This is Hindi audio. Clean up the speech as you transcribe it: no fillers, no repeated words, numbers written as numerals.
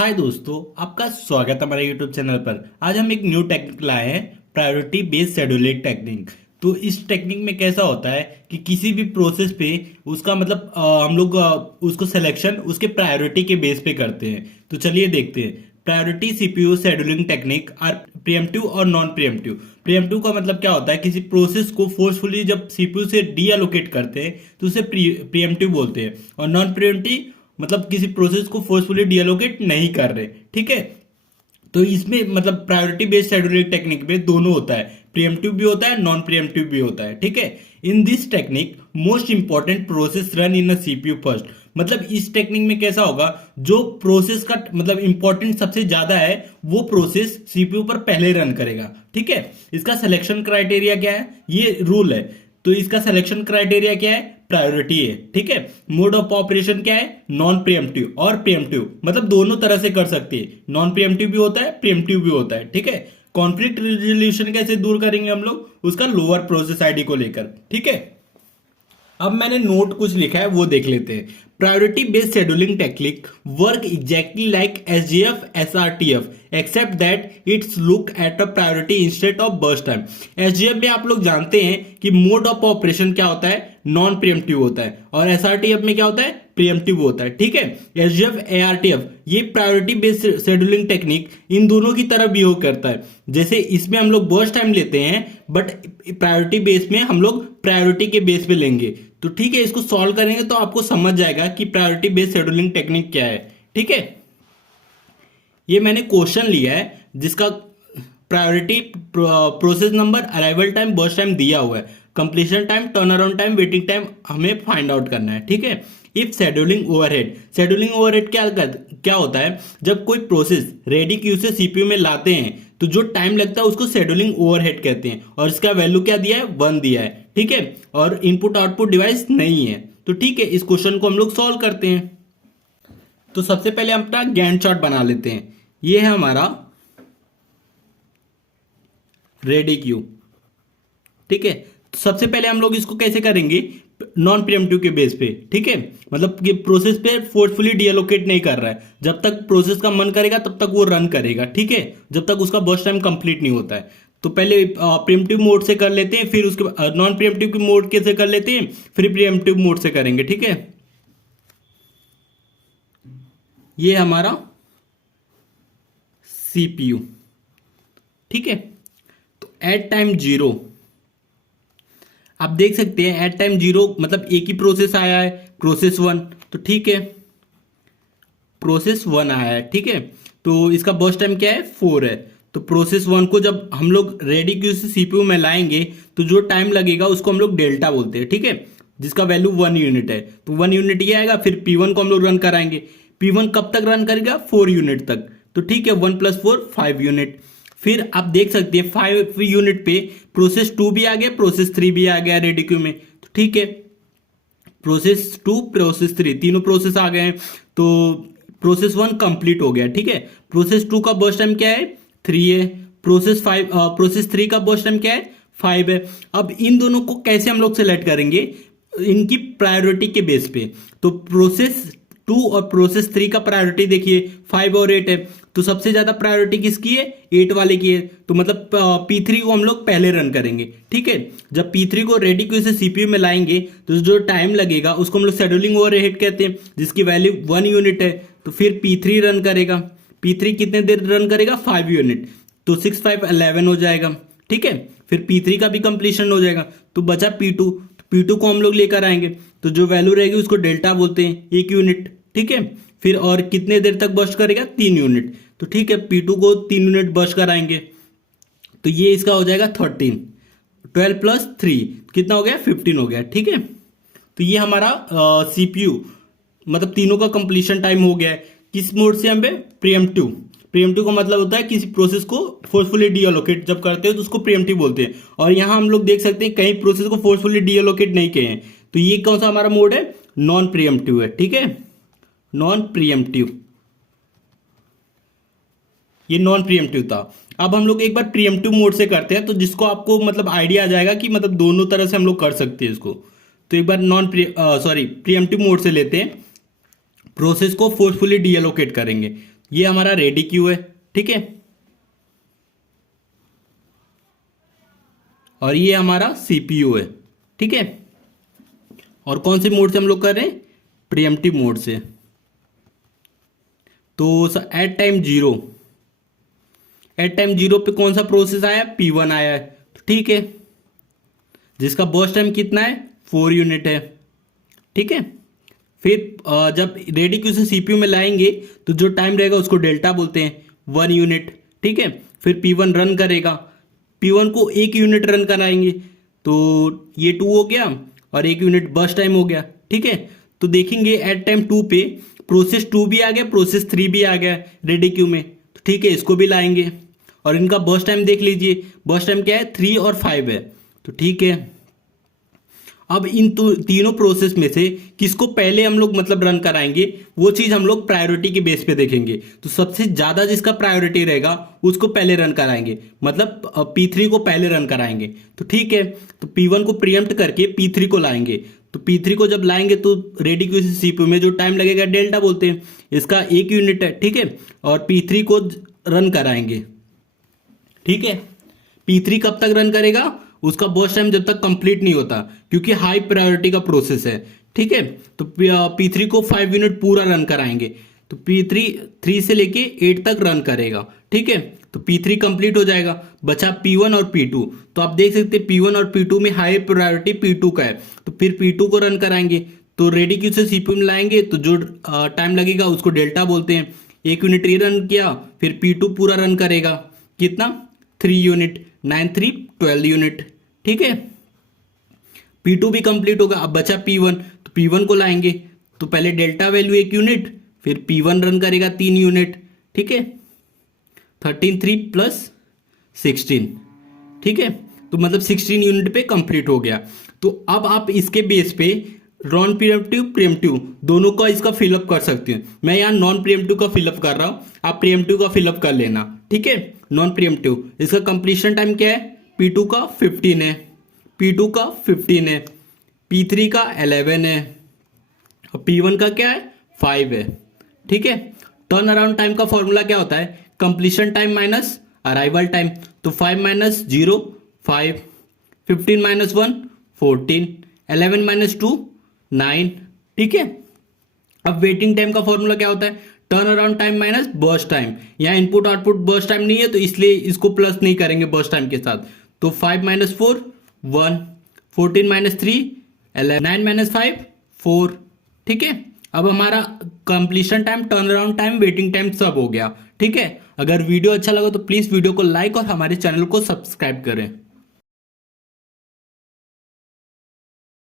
हाय दोस्तों, आपका स्वागत है हमारे यूट्यूब चैनल पर। आज हम एक न्यू टेक्निक लाए हैं, प्रायोरिटी बेस्ड शेड्यूलिंग टेक्निक। तो इस टेक्निक में कैसा होता है कि किसी भी प्रोसेस पे उसका हम लोग उसको सिलेक्शन उसके प्रायोरिटी के बेस पे करते हैं। तो चलिए देखते हैं। Priority CPU scheduling technique are preemptive और नॉन प्रीएम्प्टिव। प्रीएम्प्टिव का मतलब क्या होता है, किसी प्रोसेस को फोर्सफुली जब सीपीयू से डीएलोकेट करते हैं तो उसे प्रीएम्प्टिव बोलते हैं। और नॉन प्रीएम्प्टिव मतलब किसी प्रोसेस को फोर्सफुली डीएलोकेट नहीं कर रहे। ठीक है, तो इसमें मतलब प्रायोरिटी बेस्ड शेड्यूलिंग टेक्निक में दोनों होता है, प्रीएम्प्टिव भी होता है, नॉन प्रीएम्प्टिव भी होता है। ठीक है, in this technique most important process run in a CPU first. मतलब इस टेक्निक में कैसा होगा, जो प्रोसेस का मतलब इंपॉर्टेंट सबसे ज्यादा है वो प्रोसेस सीपीयू पर पहले रन करेगा। ठीक है, इसका सिलेक्शन क्राइटेरिया क्या है, ये रूल है। तो इसका सिलेक्शन क्राइटेरिया क्या है, प्रायोरिटी है। ठीक है, मोड ऑफ ऑपरेशन क्या है, नॉन प्रीएम्प्टिव और प्रीएम्प्टिव, मतलब दोनों तरह से कर सकते हैं। नॉन प्रीएम्प्टिव भी होता है, प्रीएम्प्टिव भी होता है। ठीक है, कॉन्फ्लिक्ट रिजोल्यूशन कैसे दूर करेंगे हम लोग, उसका लोअर प्रोसेस आईडी को लेकर। ठीक है, अब मैंने नोट कुछ लिखा है वो देख लेते हैं। Priority based scheduling technique work exactly like SGF SRTF except that it's look at a priority instead of burst time. SGF में आप लोग जानते हैं कि मोड ऑफ ऑपरेशन क्या होता है, नॉन प्रीएम्प्टिव होता है, और एसआरटीएफ में क्या होता है, प्रीएम्प्टिव होता है। ठीक है, एसजीएफ एआरटीएफ ये priority based scheduling technique in दोनों की तरह बिहेव करता है। जैसे इसमें हम लोग बर्स्ट टाइम लेते हैं, बट प्रायोरिटी बेस में हम लोग प्रायोरिटी के बेस पे लेंगे। तो ठीक है, इसको सॉल्व करेंगे तो आपको समझ जाएगा कि प्रायोरिटी बेस्ड शेड्यूलिंग टेक्निक क्या है। ठीक है, ये मैंने क्वेश्चन लिया है जिसका priority process number, arrival time, burst time दिया हुआ है, completion time, turn around time, waiting time हमें फाइंड आउट करना है। ठीक है, if scheduling overhead, scheduling overhead क्या होता है, जब कोई प्रोसेस रेडी क्यू से सीपीयू में लाते हैं तो जो टाइम लगता है उसको शेड्यूलिंग ओवरहेड कहते हैं, और इसका वैल्यू क्या दिया है, 1 दिया है। ठीक है, और इनपुट आउटपुट डिवाइस नहीं है। तो ठीक है, इस क्वेश्चन को हम लोग सॉल्व करते हैं। तो सबसे पहले हम अपना गैंट चार्ट बना लेते हैं। ये है हमारा रेडी क्यू। ठीक है, तो सबसे पहले हम लोग इसको कैसे करेंगे, नॉन प्रीएम्प्टिव के बेस पे। ठीक है, मतलब कि प्रोसेस पे फोर्सफुली डीएलोकेट नहीं कर रहा है, जब तक प्रोसेस का मन करेगा तब तक वो रन करेगा। ठीक है, जब तक उसका बर्स्ट टाइम कंप्लीट नहीं होता है। तो पहले प्रीएम्प्टिव मोड से कर लेते हैं, फिर उसके नॉन प्रीएम्प्टिव की मोड कैसे कर लेते हैं, फिर प्रीएम्प्टिव मोड से करेंगे। ठीक है, ये हमारा सीपीयू। ठीक है, तो एट टाइम 0 आप देख सकते हैं, एट टाइम 0 मतलब एक ही प्रोसेस आया है, प्रोसेस 1। तो ठीक है, प्रोसेस 1 आया है। ठीक है, तो इसका बर्स्ट टाइम क्या है, 4 है। तो प्रोसेस 1 को जब हम लोग रेडी क्यू से सीपीयू में लाएंगे तो जो टाइम लगेगा उसको हम लोग डेल्टा बोलते हैं। ठीक है, जिसका वैल्यू 1 यूनिट है, तो 1 यूनिट ये आएगा। फिर P1 को हम लोग रन कराएंगे। P1 कब तक रन करेगा, 4 यूनिट तक। तो ठीक है, 1 + 4 5 यूनिट। फिर आप देख सकते हैं 5 यूनिट पे प्रोसेस 2 भी आ गया, प्रोसेस 3 भी आ गया रेडी क्यू में। तो ठीक है, प्रोसेस 2 प्रोसेस 3 तीनों प्रोसेस आ गए हैं। तो प्रोसेस 1 कंप्लीट हो गया। ठीक है, प्रोसेस 2 का बर्स्ट टाइम क्या है, 3 है। प्रोसेस 3 का बर्स्ट टाइम क्या है, 5 है। अब इन दोनों को कैसे हम लोग सेलेक्ट करेंगे, इनकी प्रायोरिटी के बेस पे। तो प्रोसेस 2 और प्रोसेस 3 का प्रायोरिटी देखिए 5 और 8 है। तो सबसे ज्यादा प्रायोरिटी किसकी है, 8 वाले की है। तो मतलब P3 को हम लोग पहले रन करेंगे। ठीक है, जब P3 को रेडी क्यू से सीपीयू में लाएंगे तो जो टाइम लगेगा उसको हम लोग शेड्यूलिंग ओवरहेड कहते हैं, जिसकी वैल्यू 1 यूनिट है। तो फिर P3 रन करेगा। P3 कितने देर रन करेगा, 5 यूनिट। तो 6 5 11 हो जाएगा। ठीक है, फिर P3 का भी कंप्लीशन हो जाएगा। तो बचा P2। P2 को हम लोग लेकर आएंगे, तो जो वैल्यू रहेगी उसको डेल्टा बोलते हैं, 1 यूनिट। ठीक है, फिर और कितने देर तक बर्स्ट करेगा, 3 यूनिट। तो ठीक है, P2 को 3 यूनिट बर्स्ट कराएंगे। तो ये इसका हो जाएगा 13। 12 + 3 कितना हो गया, 15 हो गया। ठीक है, तो ये हमारा सीपीयू मतलब तीनों का कंप्लीशन टाइम हो गया है। किस मोड से, हमें प्रीएम्प्टिव। प्रीएम्प्टिव का मतलब होता है किसी प्रोसेस को फोर्सफुली डीएलोकेट जब करते हो तो उसको प्रीएम्प्टिव बोलते हैं। और यहां हम लोग देख सकते हैं कई प्रोसेस को फोर्सफुली डीएलोकेट नहीं किए हैं। तो ये कौन सा हमारा मोड है, नॉन प्रीएम्प्टिव है। ठीक है, नॉन प्रीएम्प्टिव, ये नॉन प्रीएम्प्टिव था। अब हम लोग एक बार प्रीएम्प्टिव मोड से करते हैं, तो जिसको आपको मतलब आइडिया आ जाएगा कि मतलब दोनों तरह से हम लोग कर सकते हैं इसको। तो एक बार प्रीएम्प्टिव मोड से लेते हैं, प्रोसेस को फोर्सफुली डीएलोकेट करेंगे। ये हमारा रेडी क्यू है, ठीक है, और ये हमारा सीपीयू है, ठीक है। और कौन से मोड से हम लोग कर रहे हैं, प्रीएम्प्टिव मोड से। तो at time zero, at time zero पे कौन सा प्रोसेस आया, P1 आया है, तो ठीक है, जिसका बर्स्ट टाइम कितना है, 4 यूनिट है, ठीक है। फिर जब रेडी क्यू से सीपीयू में लाएंगे तो जो टाइम रहेगा उसको डेल्टा बोलते हैं, 1 यूनिट, ठीक है। फिर P1 रन करेगा, P1 को 1 यूनिट रन कराएंगे, तो ये 2 हो गया और 1 यूनिट बर्स्ट टाइम हो गया, ठीक है। तो देखेंगे एट टाइम 2 पे प्रोसेस 2 भी आ गया, प्रोसेस 3 भी आ गया रेडी क्यू में, तो ठीक है, इसको भी लाएंगे। और इनका बर्स्ट टाइम देख लीजिए, बर्स्ट टाइम क्या है, 3 और 5 है, तो ठीक है। अब इन तीनों प्रोसेस में से किसको पहले हम लोग मतलब रन कराएंगे, वो चीज हम लोग प्रायोरिटी के बेस पे देखेंगे। तो सबसे ज्यादा जिसका प्रायोरिटी रहेगा उसको पहले रन कराएंगे, मतलब P3 को पहले रन कराएंगे, तो ठीक है। तो P1 को प्रीएम्प्ट करके P3 को लाएंगे, तो P3 को जब लाएंगे तो रेडी क्यू से सीपीयू में जो टाइम लगेगा डेल्टा बोलते हैं, इसका 1 यूनिट है, ठीक है। और P3 को रन कराएंगे, ठीक है। P3 कब तक रन करेगा, उसका बर्स्ट टाइम जब तक कंप्लीट नहीं होता, क्योंकि हाई प्रायोरिटी का प्रोसेस है, ठीक है। तो P3 को 5 यूनिट पूरा रन कराएंगे, तो P3 3 से लेके 8 तक रन करेगा, ठीक है। तो P3 कंप्लीट हो जाएगा, बचा P1 और P2। तो आप देख सकते हैं P1 और P2 में हाई प्रायोरिटी P2 का है, तो फिर P2 को रन कराएंगे। तो रेडी क्यू से सीपीयू में लाएंगे तो जो टाइम लगेगा उसको डेल्टा बोलते हैं, 1 यूनिट ये रन किया, फिर P2 पूरा रन करेगा, कितना, 3 यूनिट, 9 3 12 यूनिट, ठीक है। P2 भी कंप्लीट होगा, अब बचा P1, तो P1 को लाएंगे, तो पहले डेल्टा वैल्यू 1 यूनिट, फिर P1 रन करेगा 3 यूनिट, ठीक है, 13 3 प्लस 16, ठीक है। तो मतलब 16 यूनिट पे कंप्लीट हो गया। तो अब आप इसके बेस पे नॉन प्रीएम्प्टिव प्रीएम्प्टिव दोनों का इसका फिलअप कर सकते हैं। मैं यहाँ नॉन प्रीएम्प्टिव का फिलअप कर रहा हूं, आप प्रीएम्प्टिव का फिलअप कर लेना, ठीक है। नॉन प्रीएम्प्टिव, इसका कंप्लीशन टाइम क्या है, P2 का 15 है, P2 का 15 है, P3 का 11 है, और P1 का क्या है, 5 है, ठीक है। टर्न अराउंड टाइम का फॉर्मूला क्या होता है, completion time minus arrival time. तो 5 माइनस 0 5, 15 माइनस 1 14, 11 माइनस 2 9, ठीक है। अब वेटिंग टाइम का फॉर्मूला क्या होता है, turn around time minus burst time. यहाँ इनपुट आउटपुट बर्स्ट टाइम नहीं है, तो इसलिए इसको प्लस नहीं करेंगे बर्स्ट टाइम के साथ। तो 5 माइनस 4 1, 14 माइनस 3 11, 9 माइनस 5 4, ठीक है। अब हमारा completion time, turn around time, waiting time सब हो गया, ठीक है। अगर वीडियो अच्छा लगा तो प्लीज वीडियो को लाइक और हमारे चैनल को सब्सक्राइब करें।